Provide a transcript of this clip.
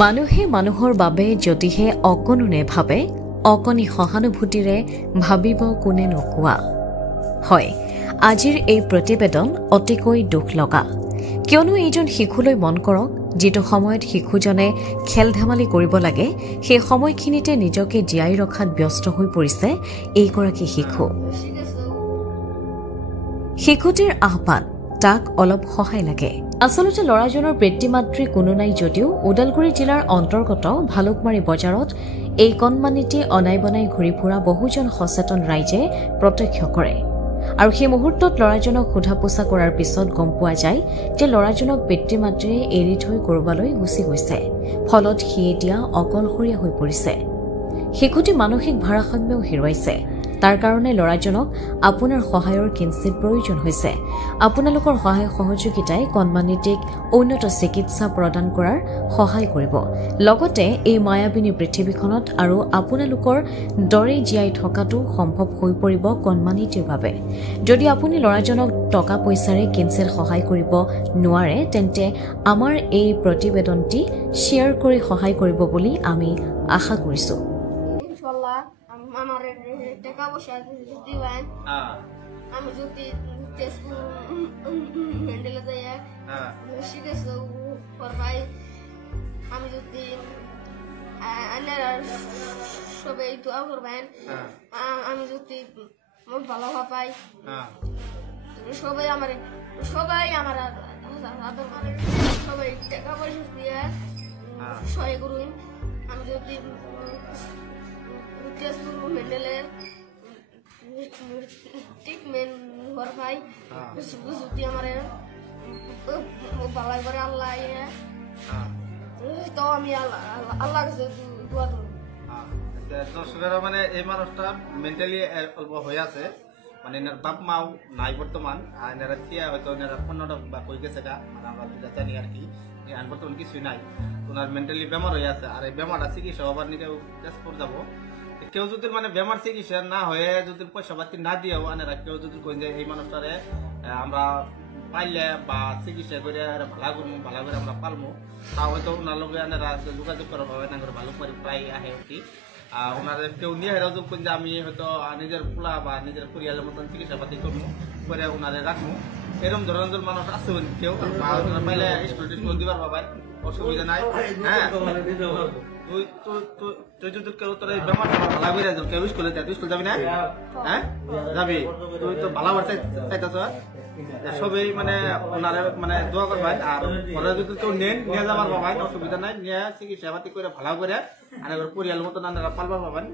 মানুহে মানুহৰ বাবে যদিহে অকণোনে ভাবে অকণি সহানুভূতিৰে ভাবিব কোনে নোকোৱা হয়। আজিৰ এই প্ৰতিবেদন অতিকৈ দুখ লগা, কিয়নো এইজন শিশুলৈ মন কৰক, যিটো সময়ত শিশুজনে খেল ধেমালি কৰিব লাগে সেই সময়খিনিতে নিজকে জীয়াই ৰখাত ব্যস্ত হৈ পৰিছে এইগৰাকী শিশু। শিশুটিৰ আহ্বান, তাক অলপ সহায় লাগে। আচলতে ল'ৰাজনৰ পিতৃ মাতৃ কোনো নাই যদিও ওদালগুৰি জিলাৰ অন্তৰ্গত ভালুকমাৰী বজাৰত এই কণমানিটি অনাই বনাই ঘূৰি ফুৰা বহুজন সচেতন ৰাইজে প্ৰত্যক্ষ কৰে। আৰু সেই মুহূৰ্তত ল'ৰাজনক সোধা পোছা কৰাৰ পিছত গম পোৱা যায় যে ল'ৰাজনক পিতৃ মাতৃয়ে এৰি থৈ কৰবালৈ গুচি গৈছে, ফলত সি এতিয়া অকলশৰীয়া হৈ পৰিছে। শিশুটি মানসিক ভাৰসাম্যও হেৰুৱাইছে। তাৰ কাৰণে ল'ৰাজনক আপোনাৰ সহায়ৰ কিঞ্চিত প্ৰয়োজন হৈছে। আপোনালোকৰ সহায় সহযোগিতাই কণমানিটিক উন্নত চিকিৎসা প্ৰদান কৰাৰ সহায় কৰিব, লগতে এই মায়াবিনী পৃথিৱীখনত আৰু আপোনালোকৰ দৰে জীয়াই থকাটো সম্ভৱ হৈ পৰিব কণমানিটিৰ বাবে। যদি আপুনি ল'ৰাজনক টকা পইচাৰে কিঞ্চিত সহায় কৰিব নোৱাৰে, তেন্তে আমাৰ এই প্ৰতিবেদনটি শ্বেয়াৰ কৰি সহায় কৰিব বুলি আমি আশা কৰিছো। আমার টাকা পয়সা দিবেন, আমি যদি মেন্ডেলে যাই শিখেছি ভাই, আমি যদি সবাই দোয়া করবেন, আমি যদি ভালো পাই, সবাই আমার আদর করে, সবাই টাকা পয়সা দিয়ে সহায় করুন। আমি যদি মেন্ডেলের ট্রিটমেন্ট হওয়ার ভাই, যদি আমার ভালো করে আল্লাহ তো আমি আল্লাহ কাছে দোয়া করব। দর্শকেরা মানে এই মানুষটা মেন্টালি অল্প হয়ে আছে, মানে এনার বাপ মাও নাই বর্তমান, এনারা থিয়া হয়তো এনারা 15 বা কই গেছে গা, মানে আমরা যেটা জানি আর কি, বর্তমান কিছুই নাই। ওনার মেন্টালি বেমার হয়ে আছে, আর এই বেমারটা চিকিৎসা হবার নিকে টেস্ট করে যাবো। কেউ যদি মানে বেমার চিকিৎসা না হয়ে যদি পয়সা পাতি না দিয়েও আনেরা কেউ যদি কই যে এই মানুষটারে আমরা পাইলে বা চিকিৎসা করে ভালো করবো, ভালো করে আমরা পালবো, তা হয়তো ওনার লগে আনেরা যোগাযোগ করা হবে। না করে ভালুকমারি প্রায় আহে আর কি, ওনাদের কেউ নিয়ে হেরাও যোগ করেন যে আমি হয়তো নিজের পোলা বা নিজের পরিবারের মতন চিকিৎসা পাতি করবো করে ওনারে রাখবো। এরকম ধরনের মানুষ আছে কেউ পাইলে স্কুল দিবার বাবা অসুবিধা নাই। হ্যাঁ, তুই যদি কেউ তোর বেমার ভালো করে কেউ স্কুলে তুই স্কুল যাবি না? হ্যাঁ যাবি, তুই তো ভালো চাইতেছ। সবাই মানে ওনারে মানে দোয়া করবেন, আর ওরা যদি কেউ নেন নিয়ে যাবার পাবেন, অসুবিধা নাই, নিয়ে চিকিৎসা পাতি করে ভালো করে পরিয়াল মতন পালবার পাবেন।